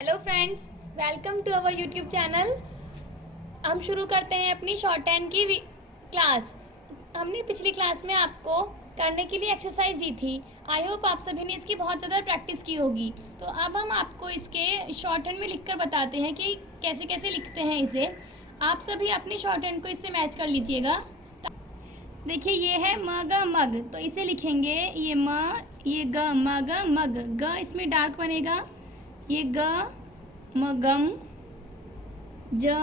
Hello friends, welcome to our YouTube channel. हम शुरू करते हैं अपनी शॉर्ट हैंड की क्लास। हमने पिछली क्लास में आपको करने के लिए एक्सरसाइज दी थी। आई होप आप सभी ने इसकी बहुत ज़्यादा प्रैक्टिस की होगी। तो अब हम आपको इसके शॉर्ट हैंड में लिखकर बताते हैं कि कैसे कैसे लिखते हैं इसे। आप सभी अपनी शॉर्ट हैंड को इससे मैच कर लीजिएगा। देखिए, ये है मग मग, तो इसे लिखेंगे ये म, ये ग, मग मग। ग इसमें डार्क बनेगा, ये ग मगम। ज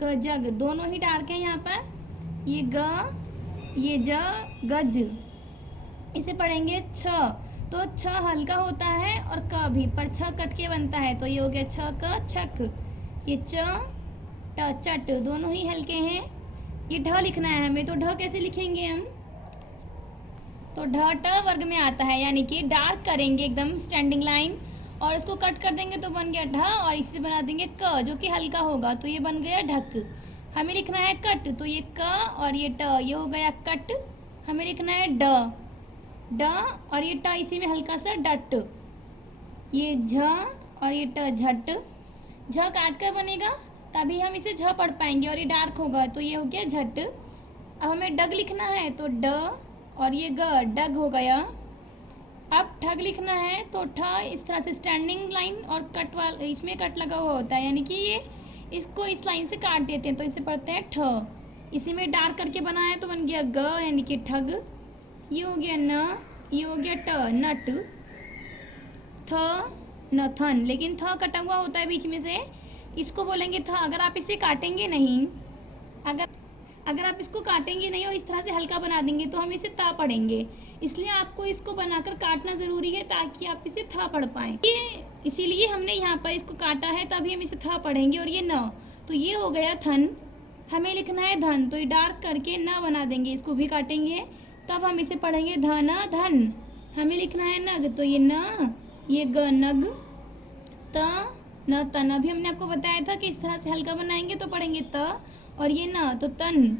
ग जग, दोनों ही डार्क हैं यहाँ पर। ये ग, ये ज, गज। इसे पढ़ेंगे छ, तो छ हल्का होता है और क भी, पर छ कट के बनता है, तो ये हो गया छ क छक। ये च ट चट, दोनों ही हल्के हैं। ये ढ लिखना है हमें, तो ढ कैसे लिखेंगे हम? तो ढ ट वर्ग में आता है, यानी कि डार्क करेंगे एकदम स्टैंडिंग लाइन और इसको कट कर देंगे तो बन गया ढ, और इससे बना देंगे क जो कि हल्का होगा, तो ये बन गया ढक। हमें लिखना है कट, तो ये क और ये ट, ये हो गया कट। हमें लिखना है ड, ड और ये ट इसी में हल्का सा डट। ये झ और ये ट झट। झ काट कर बनेगा तभी हम इसे झ पढ़ पाएंगे, और ये डार्क होगा तो ये हो गया झट। अब हमें डग लिखना है, तो ड और ये ग, डग हो गया। अब ठग लिखना है, तो ठ इस तरह से स्टैंडिंग लाइन और कट वाला, इसमें कट लगा हुआ होता है, यानी कि ये इसको इस लाइन से काट देते हैं, तो इसे पढ़ते हैं ठ। इसी में डार्क करके बनाया है तो बन गया ग, यानी कि ठग। ये हो गया न, ये हो गया ट, नट। थ नथन, लेकिन थ कटा हुआ होता है बीच में से, इसको बोलेंगे थ। अगर आप इसे काटेंगे नहीं, अगर अगर आप इसको काटेंगे नहीं और इस तरह से हल्का बना देंगे तो हम इसे ता पढ़ेंगे। इसलिए आपको इसको बनाकर काटना ज़रूरी है ताकि आप इसे था पढ़ पाएँ। ये इसीलिए हमने यहाँ पर इसको काटा है, तभी हम इसे था पढ़ेंगे। और ये न, तो ये हो गया थन। हमें लिखना है धन, तो ये डार्क करके न बना देंगे, इसको भी काटेंगे, तब हम इसे पढ़ेंगे धन धन। हमें लिखना है नग, तो ये न, ये ग नग। त न तन, अभी हमने आपको बताया था कि इस तरह से हल्का बनाएंगे तो पढ़ेंगे त, और ये न, तो तन।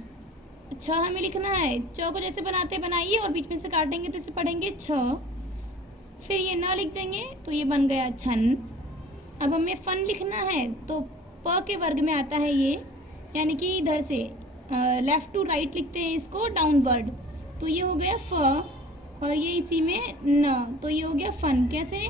छ हमें लिखना है, च को जैसे बनाते बनाइए और बीच में से काटेंगे तो इसे पढ़ेंगे छ। फिर ये न लिख देंगे तो ये बन गया छन। अब हमें फन लिखना है, तो प के वर्ग में आता है ये, यानी कि इधर से लेफ़्ट टू राइट लिखते हैं इसको, डाउनवर्ड। तो ये हो गया फ, और ये इसी में न, तो ये हो गया फन। कैसे?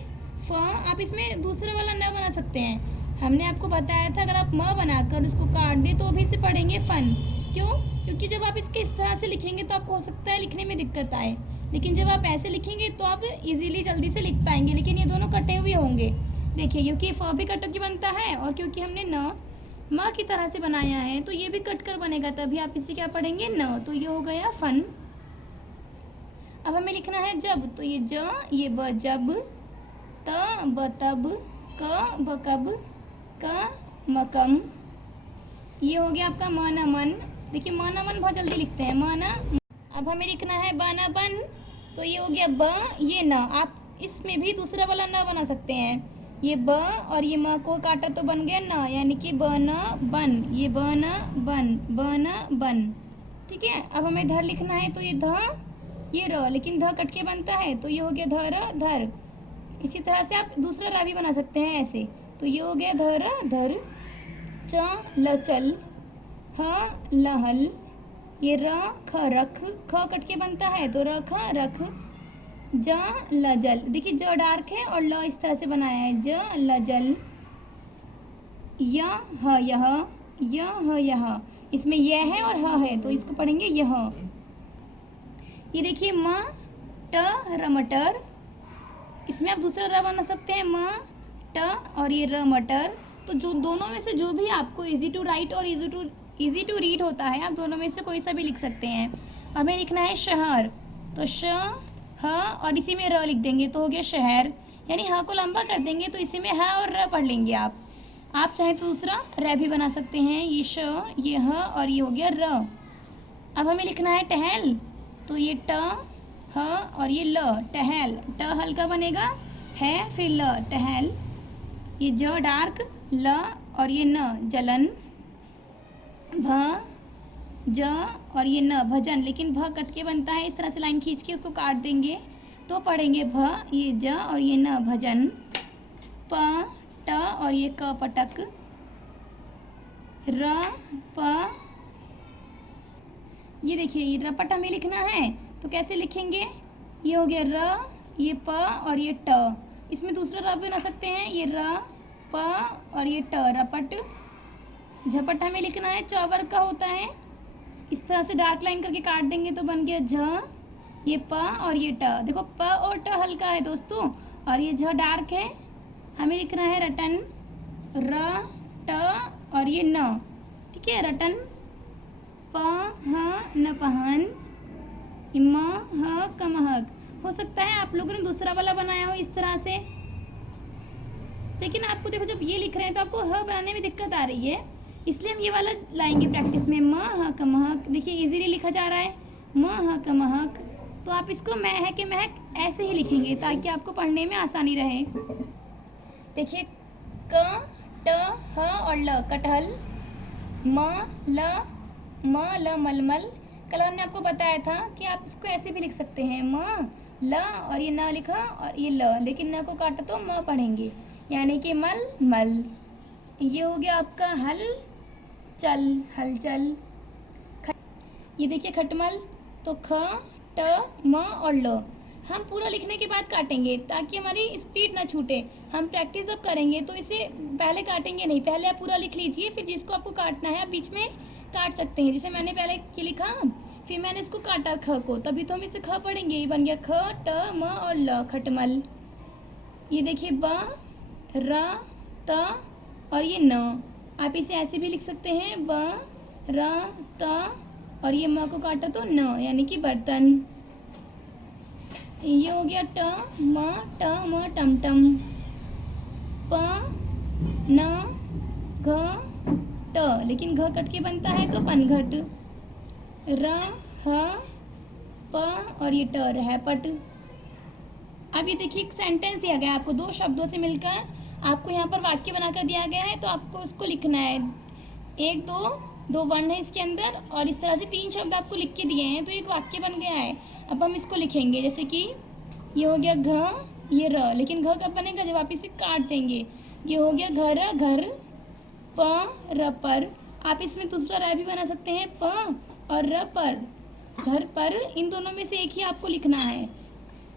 फ आप इसमें दूसरा वाला न बना सकते हैं। हमने आपको बताया था अगर आप म बनाकर उसको काट दें तो भी इसे पढ़ेंगे फन। क्यों? क्योंकि जब आप इसके इस तरह से लिखेंगे तो आपको हो सकता है लिखने में दिक्कत आए, लेकिन जब आप ऐसे लिखेंगे तो आप इजीली जल्दी से लिख पाएंगे। लेकिन ये दोनों कटे हुए होंगे, देखिए, क्योंकि फ भी कट के बनता है और क्योंकि हमने न म की तरह से बनाया है तो ये भी कट कर बनेगा, तभी आप इसे क्या पढ़ेंगे? न, तो ये हो गया फन। अब हमें लिखना है जब, तो ये ज, ये ब जब। त ब तब। क ब कब। क मकम। ये हो गया आपका म न मन। देखिए, म न मन बहुत जल्दी लिखते हैं, म न। अब हमें लिखना है ब न बन, तो ये हो गया ब, ये न। आप इसमें भी दूसरा वाला न बना सकते हैं। ये ब और ये म को काटा तो बन गया न, यानी कि ब न बन। ये ब न बन, ब न बन। ठीक है। अब हमें धर लिखना है, तो ये ध, ये र, लेकिन ध कट के बनता है तो ये हो गया धर धर। इसी तरह से आप दूसरा रा भी बना सकते हैं ऐसे, तो ये हो गया धर धर। च ल चल। ह लहल। ये र ख रख, ख कट के बनता है तो र ख रख। ज ल जल, देखिए ज डार्क है और ल इस तरह से बनाया है, ज ल जल। य ह यह, य ह यह, इसमें यह है और ह है तो इसको पढ़ेंगे यह। ये देखिए म ट र मटर, इसमें आप दूसरा र बना सकते हैं, म ट और ये र मटर। तो जो दोनों में से जो भी आपको इजी टू राइट और इजी टू रीड होता है, आप दोनों में से कोई सा भी लिख सकते हैं। हमें लिखना है शहर, तो श ह और इसी में र लिख देंगे तो हो गया शहर, यानी ह को लंबा कर देंगे तो इसी में ह और र पढ़ लेंगे आप चाहें तो दूसरा र भी बना सकते हैं। ये श, ये ह और ये हो गया र। अब हमें लिखना है टहल, तो ये ट ह और ये ल, टहल। ट हल्का बनेगा, है फिर ल, टहल। ये ज डार्क, ल और ये न, जलन। भ ज और ये न, भजन, लेकिन भ कट के बनता है, इस तरह से लाइन खींच के उसको काट देंगे तो पढ़ेंगे भ, ये ज और ये न, भजन। प ट और ये क पटक, र प, ये देखिए ये रपट हमें लिखना है तो कैसे लिखेंगे, ये हो गया र, ये प और ये ट, इसमें दूसरा र बना सकते हैं, ये र प और ये ट, रपट। झपट हमें लिखना है, च वर्ग का होता है, इस तरह से डार्क लाइन करके काट देंगे तो बन गया झ, ये प और ये ट। देखो प और ट हल्का है दोस्तों और ये झ डार्क है, हमें लिखना है रटन, र ट और ये न, ठीक है, रटन, प ह न पहन, म ह कमहक। हो सकता है आप लोगों ने दूसरा वाला बनाया हो इस तरह से, लेकिन आपको देखो जब ये लिख रहे हैं तो आपको ह बनाने में दिक्कत आ रही है, इसलिए हम ये वाला लाएंगे प्रैक्टिस में। म ह कमहक, देखिए इजीली लिखा जा रहा है, म ह कमहक। तो आप इसको मैं है कि महक ऐसे ही लिखेंगे ताकि आपको पढ़ने में आसानी रहे। देखिए क ट ह और ल कटहल, म ल मलमल। कल हमने आपको बताया था कि आप इसको ऐसे भी लिख सकते हैं, म ल और ये न लिखा और ये ल, लेकिन न को काटा तो म पढ़ेंगे, यानी कि मल मल। ये हो गया आपका हल चल, हलचल। ये देखिए खटमल, तो ख ट म और ल हम पूरा लिखने के बाद काटेंगे ताकि हमारी स्पीड ना छूटे। हम प्रैक्टिस जब करेंगे तो इसे पहले काटेंगे नहीं, पहले आप पूरा लिख लीजिए, फिर जिसको आपको काटना है आप बीच में काट सकते हैं। जैसे मैंने पहले ये लिखा, फिर मैंने इसको काटा ख को, तभी तो हम इसे ख पढ़ेंगे। ये बन गया ख ट म और ल, खटमल। ये देखिए ब र त और ये न, आप इसे ऐसे भी लिख सकते हैं, ब र त और ये म को काटा तो न, यानी कि बर्तन। ये हो गया ट म टमटम, प न घ ट, लेकिन घ कट के बनता है तो पनघट, र ह प और ये ट रहपट। अब ये देखिए एक सेंटेंस दिया गया है आपको, दो शब्दों से मिलकर आपको यहाँ पर वाक्य बनाकर दिया गया है, तो आपको उसको लिखना है। एक दो वर्ण है इसके अंदर और इस तरह से 3 शब्द आपको लिख के दिए हैं, तो एक वाक्य बन गया है। अब हम इसको लिखेंगे, जैसे कि ये हो गया घ, ये र, लेकिन घ कब बनेगा जब आप इसे काट देंगे। ये हो गया घर, घर, प र पर, आप इसमें दूसरा र भी बना सकते हैं, प और र पर, घर पर, इन दोनों में से एक ही आपको लिखना है।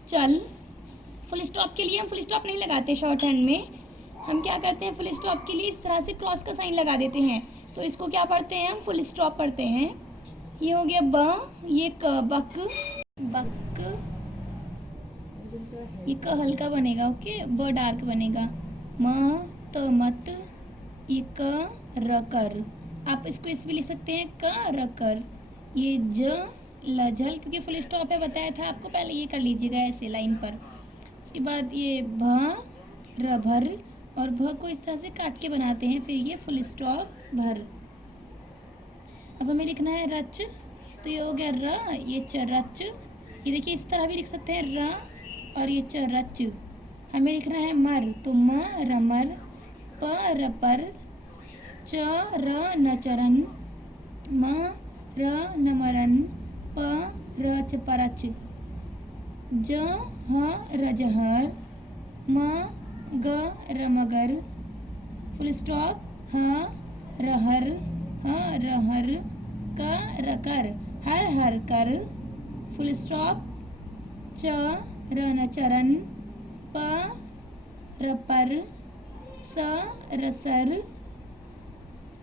चल, फुल स्टॉप के लिए हम फुल स्टॉप नहीं लगाते शॉर्ट हैंड में, हम क्या करते हैं फुल स्टॉप के लिए इस तरह से क्रॉस का साइन लगा देते हैं, तो इसको क्या पढ़ते हैं हम फुल स्टॉप पढ़ते हैं। ये हो गया ब, ये क, बक, बक, ये क हल्का बनेगा, ओके, ब डार्क बनेगा, म त मत, ये क र कर, आप इसको इस भी लिख सकते हैं क र कर। ये ज लजल, क्योंकि फुल स्टॉप है बताया था आपको, पहले ये कर लीजिएगा ऐसे लाइन पर। उसके बाद ये भ रभर, और भ को इस तरह से काट के बनाते हैं, फिर ये फुल स्टॉप भर। अब हमें लिखना है रच, तो ये हो गया र, ये च रच, ये देखिए इस तरह भी लिख सकते हैं र और ये च रच। हमें लिखना है मर, तो म रमर, प रपर, च र न चरन, म र न मरन, प र च परच, ज ह रजहर, म ग रमगर, फुल स्टॉप, ह रहर, ह रहर, क रकर, हर हर कर, फुल स्टॉप, च र न चरन, प रपर, स रसर,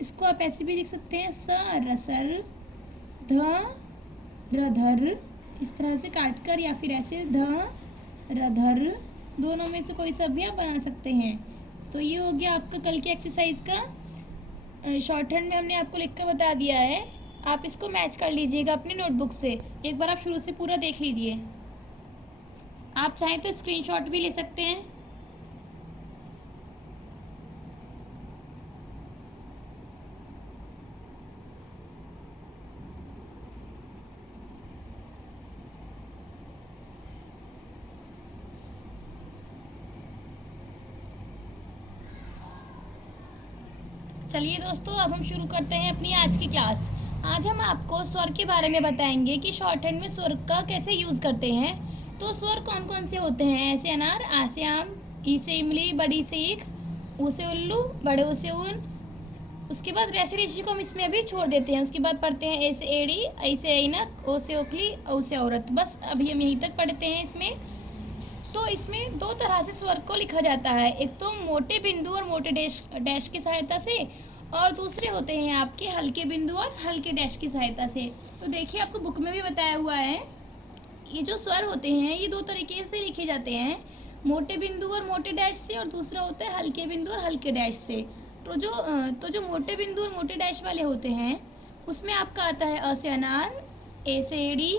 इसको आप ऐसे भी लिख सकते हैं, स रसर, ध रधर, इस तरह से काट कर, या फिर ऐसे ध रधर, दोनों में से कोई सा भी आप बना सकते हैं। तो ये हो गया आपका कल के एक्सरसाइज का शॉर्ट हैंड में हमने आपको लिखकर बता दिया है, आप इसको मैच कर लीजिएगा अपनी नोटबुक से। एक बार आप शुरू से पूरा देख लीजिए, आप चाहें तो स्क्रीनशॉट भी ले सकते हैं। चलिए दोस्तों, अब हम शुरू करते हैं अपनी आज की क्लास। आज हम आपको स्वर के बारे में बताएंगे कि शॉर्ट हैंड में स्वर का कैसे यूज़ करते हैं। तो स्वर कौन कौन से होते हैं, ऐसे अनार, आ से आम, ई से इमली, बड़ी से ईख, ऊ से उल्लू, बड़े ऊ से ऊन। उसके बाद रेशा को हम इसमें भी छोड़ देते हैं। उसके बाद पढ़ते हैं ए से एड़ी, ऐ से ऐनक, ओ से ओखली, औ से औरत। बस अभी हम यहीं तक पढ़ते हैं इसमें। तो इसमें दो तरह से स्वर को लिखा जाता है, एक तो मोटे बिंदु और मोटे डैश की सहायता से, और दूसरे होते हैं आपके हल्के बिंदु और हल्के डैश की सहायता से। तो देखिए आपको बुक में भी बताया हुआ है, ये जो स्वर होते हैं ये दो तरीके से लिखे जाते हैं, मोटे बिंदु और मोटे डैश से, और दूसरा होता है हल्के बिंदु और हल्के डैश से। तो जो मोटे बिंदु और मोटे डैश वाले होते हैं उसमें आपका आता है अ से अनार, ए से एड़ी,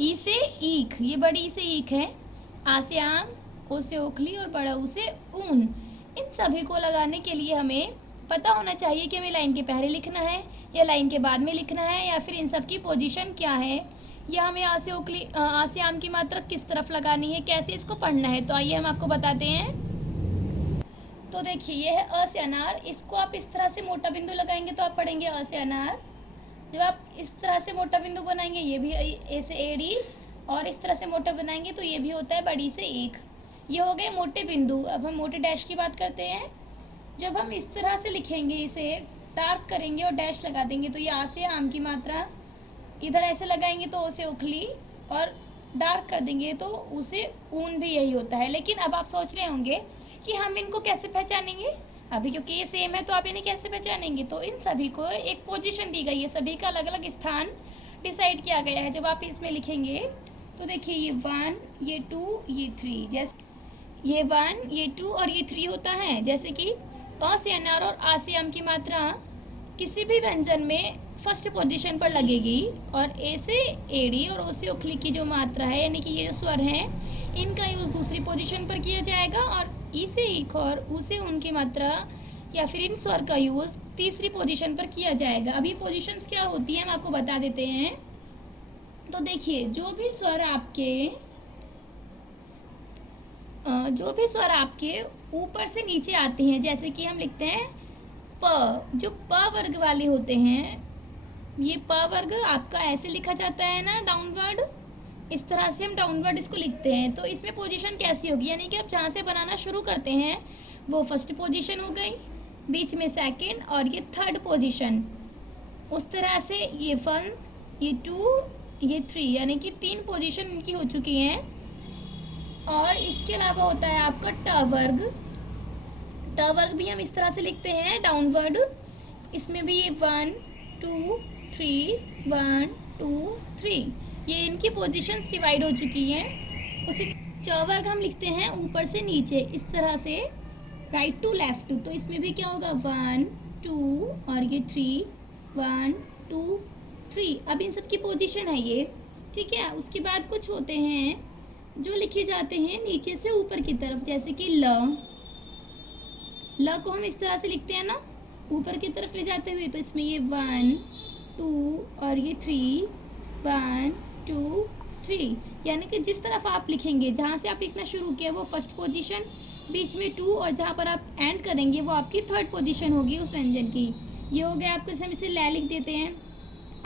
ई से ईख, ये बड़ी ई से ईख है, आ से आम, ओ से ओखली और बड़ा ऊ से ऊन। इन सभी को लगाने के लिए हमें पता होना चाहिए कि हमें लाइन के पहले लिखना है या लाइन के बाद में लिखना है, या फिर इन सब की पोजीशन क्या है, या हमें आ से ओखली आ से आम की मात्रा किस तरफ लगानी है, कैसे इसको पढ़ना है। तो आइए हम आपको बताते हैं। तो देखिए ये है अ से अनार, इसको आप इस तरह से मोटा बिंदु लगाएंगे तो आप पढ़ेंगे अ से अनार। जब आप इस तरह से मोटा बिंदु बनाएंगे ये भी ए से एड़ी, और इस तरह से मोटा बनाएंगे तो ये भी होता है बड़ी से ईख। ये हो गए मोटे बिंदु। अब हम मोटे डैश की बात करते हैं। जब हम इस तरह से लिखेंगे, इसे डार्क करेंगे और डैश लगा देंगे तो ये आ से आम की मात्रा, इधर ऐसे लगाएंगे तो ओ से उखली, और डार्क कर देंगे तो उसे ऊन भी यही होता है। लेकिन अब आप सोच रहे होंगे कि हम इनको कैसे पहचानेंगे, अभी क्योंकि ये सेम है तो आप इन्हें कैसे पहचानेंगे। तो इन सभी को एक पोजीशन दी गई है, सभी का अलग अलग स्थान डिसाइड किया गया है। जब आप इसमें लिखेंगे तो देखिए ये 1, ये 2, ये 3, जैसे ये 1, ये 2 और ये 3 होता है। जैसे कि अ से अनार और आ से आम की मात्रा किसी भी व्यंजन में फर्स्ट पोजीशन पर लगेगी, और ए से एड़ी और ओ से उखली की जो मात्रा है, यानी कि ये जो स्वर हैं, इनका यूज़ दूसरी पोजीशन पर किया जाएगा, और ई से ईख और ऊ से ऊन की मात्रा या फिर इन स्वर का यूज़ तीसरी पोजीशन पर किया जाएगा। अभी पोजीशंस क्या होती हैं हम आपको बता देते हैं। तो देखिए जो भी स्वर आपके ऊपर से नीचे आते हैं, जैसे कि हम लिखते हैं प, जो प वर्ग वाले होते हैं, ये प वर्ग आपका ऐसे लिखा जाता है ना डाउनवर्ड, इस तरह से हम डाउनवर्ड इसको लिखते हैं। तो इसमें पोजीशन कैसी होगी, यानी कि आप जहाँ से बनाना शुरू करते हैं वो फर्स्ट पोजीशन हो गई, बीच में सेकंड और ये थर्ड पोजीशन। उस तरह से ये 1, ये 2, ये 3, यानी कि 3 पोजीशन इनकी हो चुकी हैं। और इसके अलावा होता है आपका ट वर्ग। ट वर्ग भी हम इस तरह से लिखते हैं डाउनवर्ड, इसमें भी ये 1, 2, 3, 1, 2, 3, ये इनकी पोजीशंस डिवाइड हो चुकी हैं। उसी च वर्ग हम लिखते हैं ऊपर से नीचे, इस तरह से राइट टू लेफ्ट। तो इसमें भी क्या होगा 1, 2 और ये 3, 1, 2, 3। अब इन सब की पोजीशन है ये, ठीक है। उसके बाद कुछ होते हैं जो लिखे जाते हैं नीचे से ऊपर की तरफ, जैसे कि ल को हम इस तरह से लिखते हैं ना, ऊपर की तरफ ले जाते हुए। तो इसमें ये 1, 2 और ये 3, 1, 2, 3, यानी कि जिस तरफ आप लिखेंगे, जहाँ से आप लिखना शुरू किया वो फर्स्ट पोजीशन, बीच में 2, और जहाँ पर आप एंड करेंगे वो आपकी थर्ड पोजीशन होगी उस व्यंजन की। ये हो गया आपको, हम इसे ल लिख देते हैं।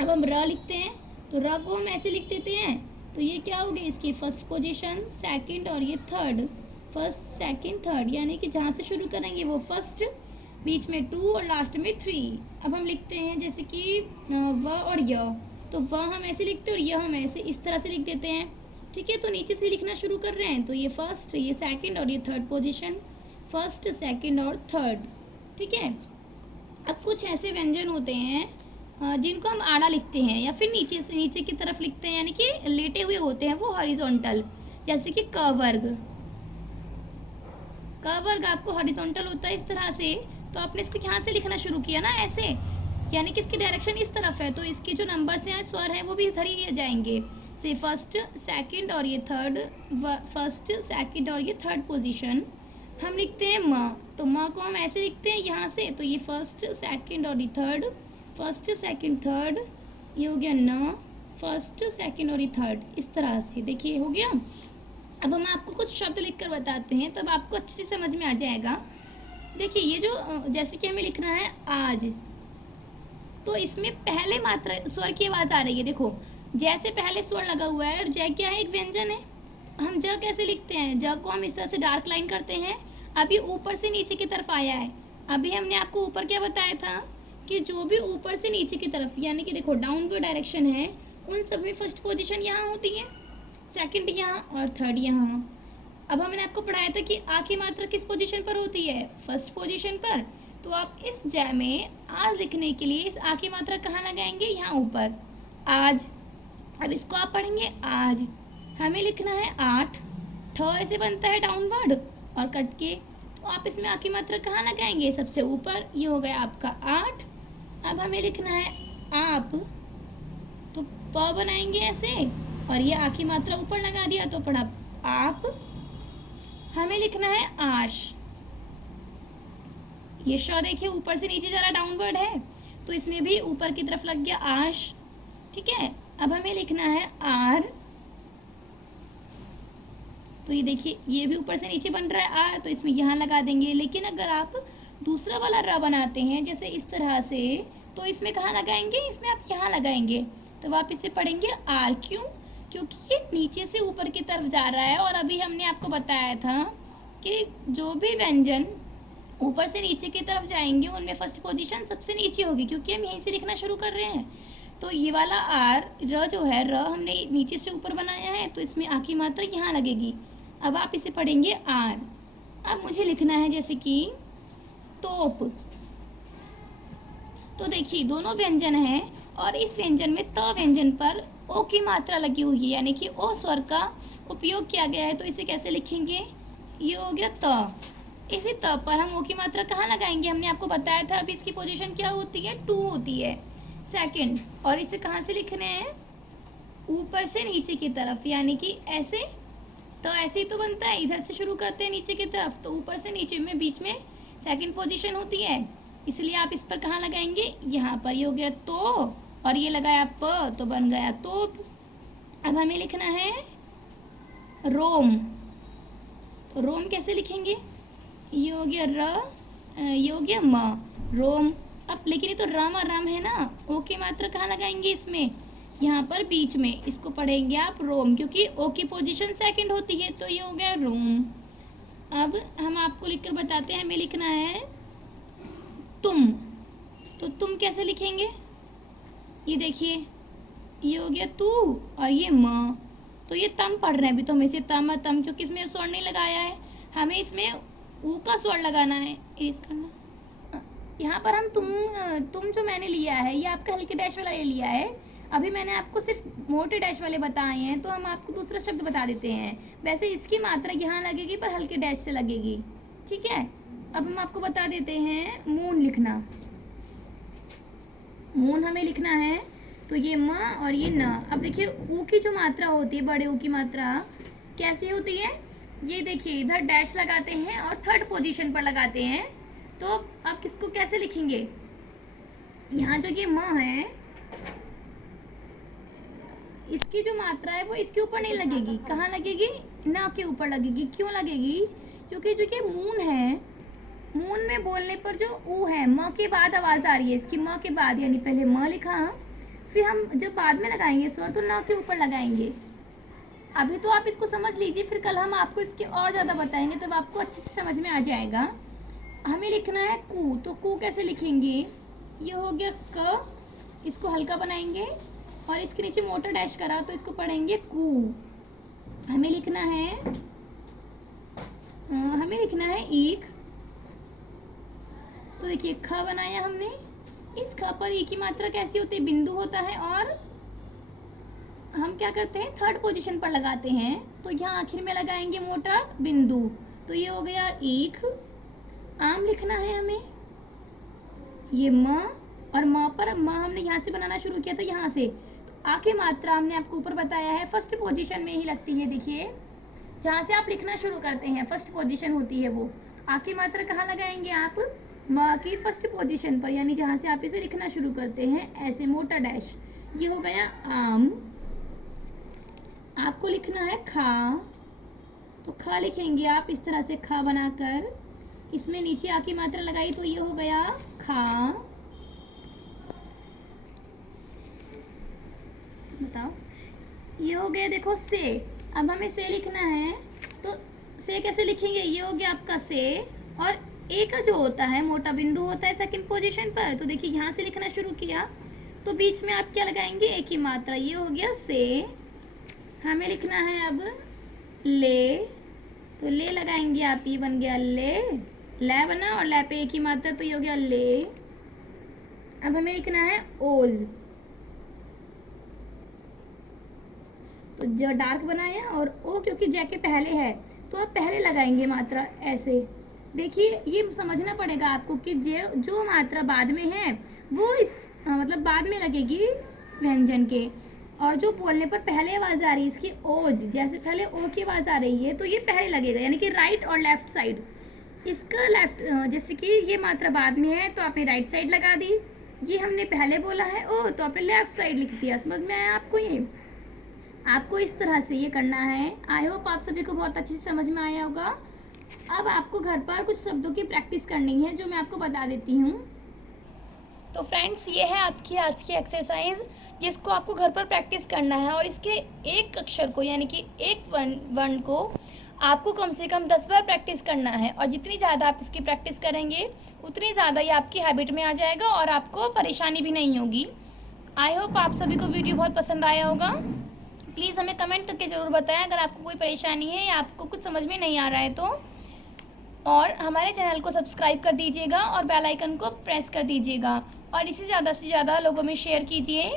अब हम र लिखते हैं, तो र को हम ऐसे लिख देते हैं। तो ये क्या हो गई, इसकी फर्स्ट पोजीशन, सेकंड और ये थर्ड, फर्स्ट सेकंड थर्ड, यानी कि जहाँ से शुरू करेंगे वो फर्स्ट, बीच में 2 और लास्ट में 3। अब हम लिखते हैं जैसे कि व और य, तो व हम ऐसे लिखते हैं और य हम ऐसे इस तरह से लिख देते हैं, ठीक है। तो नीचे से लिखना शुरू कर रहे हैं, तो ये फर्स्ट, ये सेकंड और ये थर्ड पोजीशन, फर्स्ट सेकंड और थर्ड, ठीक है। अब कुछ ऐसे व्यंजन होते हैं जिनको हम आड़ा लिखते हैं या फिर नीचे से नीचे की तरफ लिखते हैं, यानी कि लेटे हुए होते हैं वो हॉरिजॉन्टल, जैसे कि क वर्ग। क वर्ग आपको हॉरिजॉन्टल होता है इस तरह से, तो आपने इसको यहाँ से लिखना शुरू किया ना ऐसे, यानी कि इसकी डायरेक्शन इस तरफ है, तो इसके जो नंबर्स हैं, स्वर हैं, वो भी इधर ही जाएंगे, से फर्स्ट सेकंड और ये थर्ड, फर्स्ट सेकंड और ये थर्ड पोजीशन। हम लिखते हैं म, तो म को हम ऐसे लिखते हैं यहाँ से, तो ये फर्स्ट सेकंड और ये थर्ड, फर्स्ट सेकंड थर्ड, ये हो गया न, फर्स्ट सेकंड और ये थर्ड, इस तरह से देखिए हो गया। अब हम आपको कुछ शब्द लिखकर बताते हैं, तब आपको अच्छे से समझ में आ जाएगा। देखिए ये जो जैसे कि हमें लिखना है आज, तो इसमें पहले मात्रा स्वर की आवाज़ आ रही है। देखो जैसे पहले स्वर लगा हुआ है, और जय क्या है, एक व्यंजन है। हम ज कैसे लिखते हैं, ज को हम इस तरह से डार्क लाइन करते हैं, अब ये ऊपर से नीचे की तरफ आया है। अभी हमने आपको ऊपर क्या बताया था कि जो भी ऊपर से नीचे की तरफ, यानी कि देखो डाउनवर्ड डायरेक्शन है, उन सब में फर्स्ट पोजीशन यहाँ होती है, सेकंड यहाँ और थर्ड यहाँ। अब हमने आपको पढ़ाया था कि आ की मात्रा किस पोजीशन पर होती है, फर्स्ट पोजीशन पर। तो आप इस जय में आज लिखने के लिए इस आ की मात्रा कहाँ लगाएंगे, यहाँ ऊपर, आज। अब इसको आप पढ़ेंगे आज। हमें लिखना है 8, ठ ऐसे बनता है डाउनवर्ड और कट के, तो आप इसमें आ की मात्रा कहाँ लगाएंगे, सबसे ऊपर। ये हो गया आपका 8। अब हमें लिखना है आप, तो प बनाएंगे ऐसे और ये आ की मात्रा ऊपर लगा दिया तो पढ़ा आप। हमें लिखना है आश, ये श देखिए ऊपर से नीचे जा रहा डाउनवर्ड है, तो इसमें भी ऊपर की तरफ लग गया आश। ठीक है, अब हमें लिखना है आर, तो ये देखिए ये भी ऊपर से नीचे बन रहा है आर, तो इसमें यहाँ लगा देंगे। लेकिन अगर आप दूसरा वाला र बनाते हैं जैसे इस तरह से, तो इसमें कहाँ लगाएंगे, इसमें आप यहाँ लगाएंगे। तो आप इसे पढ़ेंगे आर। क्यों, क्योंकि ये नीचे से ऊपर की तरफ जा रहा है। और अभी हमने आपको बताया था कि जो भी व्यंजन ऊपर से नीचे की तरफ जाएंगे उनमें फर्स्ट पोजीशन सबसे नीचे होगी, क्योंकि हम यहीं से लिखना शुरू कर रहे हैं। तो ये वाला आर, र जो है, र हमने नीचे से ऊपर बनाया है, तो इसमें आ की मात्रा यहाँ लगेगी। अब आप इसे पढ़ेंगे आर। अब मुझे लिखना है जैसे कि तोप, तो देखिए दोनों व्यंजन हैं और इस व्यंजन में त व्यंजन पर ओ की मात्रा लगी हुई है, यानी कि ओ स्वर का उपयोग किया गया है। तो इसे कैसे लिखेंगे, ये हो गया त। इसी त पर हम ओ की मात्रा कहाँ लगाएंगे, हमने आपको बताया था। अभी इसकी पोजीशन क्या होती है, 2 होती है, सेकंड। और इसे कहाँ से लिखने हैं, ऊपर से नीचे की तरफ, यानी कि ऐसे। तो ऐसे ही तो बनता है, इधर से शुरू करते हैं नीचे की तरफ, तो ऊपर से नीचे में बीच में सेकंड पोजीशन होती है, इसलिए आप इस पर कहाँ लगाएंगे, यहाँ पर। ये हो गया तो, और ये लगाया प, तो बन गया तोप। अब हमें लिखना है रोम, तो रोम कैसे लिखेंगे, ये हो गया र, ये हो गया म, रोम। अब लेकिन ये तो रम और रम है ना, ओ की मात्रा कहाँ लगाएंगे, इसमें, यहाँ पर बीच में। इसको पढ़ेंगे आप रोम, क्योंकि ओ की पोजीशन सेकंड होती है, तो ये हो गया रोम। अब हम आपको लिखकर बताते हैं, हमें लिखना है तुम, तो तुम कैसे लिखेंगे, ये देखिए ये हो गया तू और ये म, तो ये तम पढ़ रहे हैं अभी तो हम इसे तम तम, क्योंकि इसमें स्वर नहीं लगाया है, हमें इसमें ऊ का स्वर लगाना है, इरेज करना। यहाँ पर हम तुम जो मैंने लिया है ये आपका हल्के डैश वाला ले लिया है। अभी मैंने आपको सिर्फ मोटे डैश वाले बताए हैं, तो हम आपको दूसरा शब्द बता देते हैं। वैसे इसकी मात्रा यहाँ लगेगी पर हल्के डैश से लगेगी, ठीक है। अब हम आपको बता देते हैं मून लिखना। मून हमें लिखना है, तो ये म और ये न। अब देखिए ऊ की जो मात्रा होती है, बड़े ऊ की मात्रा कैसी होती है, ये देखिए इधर डैश लगाते हैं और थर्ड पोजीशन पर लगाते हैं। तो आप किसको कैसे लिखेंगे, यहाँ जो ये म है, इसकी जो मात्रा है वो इसके ऊपर नहीं लगेगी, कहाँ लगेगी, न के ऊपर लगेगी। क्यों लगेगी, क्योंकि जो ये मून है, मून में बोलने पर जो ऊ है, म के बाद आवाज़ आ रही है इसकी, म के बाद, यानी पहले म लिखा, फिर हम जब बाद में लगाएंगे स्वर तो न के ऊपर लगाएंगे। अभी तो आप इसको समझ लीजिए, फिर कल हम आपको इसके और ज़्यादा बताएंगे, तब आपको अच्छे से समझ में आ जाएगा। हमें लिखना है कू, तो कू कैसे लिखेंगे, ये हो गया क, इसको हल्का बनाएंगे और इसके नीचे मोटा डैश करा, तो इसको पढ़ेंगे कू। हमें लिखना है ईख, तो देखिए ख बनाया हमने, इस ख पर ई की मात्रा कैसी होती है, बिंदु होता है, और हम क्या करते हैं थर्ड पोजीशन पर लगाते हैं, तो यहाँ आखिर में लगाएंगे मोटा बिंदु, तो ये हो गया ईख। आम लिखना है हमें, ये म, और म पर म हमने यहाँ से बनाना शुरू किया था, यहाँ से, तो आ की मात्रा हमने आपको ऊपर बताया है फर्स्ट पोजीशन में ही लगती है। देखिए जहाँ से आप लिखना शुरू करते हैं फर्स्ट पोजीशन होती है वो, आ की मात्रा कहाँ लगाएंगे आप, म की फर्स्ट पोजीशन पर, यानी जहाँ से आप इसे लिखना शुरू करते हैं, ऐसे मोटा डैश। ये हो गया आम। आपको लिखना है खा, तो खा लिखेंगे आप इस तरह से, खा बनाकर इसमें नीचे आ की मात्रा लगाई, तो ये हो गया खा। बताओ, ये हो गया देखो से। अब हमें से लिखना है, तो से कैसे लिखेंगे, ये हो गया आपका से, और ए का जो होता है मोटा बिंदु होता है सेकंड पोजीशन पर, तो देखिए यहाँ से लिखना शुरू किया तो बीच में आप क्या लगाएंगे, एक ही मात्रा, ये हो गया से। हमें लिखना है अब ले, तो ले लगाएंगे आप, ये बन गया ले बना, और ले पे एक ही मात्रा, तो ये हो गया ले। अब हमें लिखना है ओज, तो जो डार्क बनाया, और ओ क्योंकि जे के पहले है तो आप पहले लगाएंगे मात्रा ऐसे। देखिए ये समझना पड़ेगा आपको कि जो मात्रा बाद में है वो इस मतलब बाद में लगेगी व्यंजन के, और जो बोलने पर पहले आवाज़ आ रही है इसकी ओज, जैसे पहले ओ की आवाज़ आ रही है तो ये पहले लगेगा, यानी कि राइट और लेफ्ट साइड। इसका लेफ्ट, जैसे कि ये मात्रा बाद में है तो आपने राइट साइड लगा दी, ये हमने पहले बोला है ओ तो आपने लेफ्ट साइड लिख दिया। समझ में आया आपको? ये आपको इस तरह से ये करना है। आई होप आप सभी को बहुत अच्छे से समझ में आया होगा। अब आपको घर पर कुछ शब्दों की प्रैक्टिस करनी है जो मैं आपको बता देती हूँ। तो फ्रेंड्स ये है आपकी आज की एक्सरसाइज जिसको आपको घर पर प्रैक्टिस करना है, और इसके एक अक्षर को यानी कि एक वर्ण को आपको कम से कम 10 बार प्रैक्टिस करना है, और जितनी ज़्यादा आप इसकी प्रैक्टिस करेंगे उतनी ज़्यादा ये आपकी हैबिट में आ जाएगा और आपको परेशानी भी नहीं होगी। आई होप आप सभी को वीडियो बहुत पसंद आया होगा। प्लीज़ हमें कमेंट करके ज़रूर बताएं अगर आपको कोई परेशानी है या आपको कुछ समझ में नहीं आ रहा है तो, और हमारे चैनल को सब्सक्राइब कर दीजिएगा और बेल आइकन को प्रेस कर दीजिएगा, और इसे ज़्यादा से ज़्यादा लोगों में शेयर कीजिए।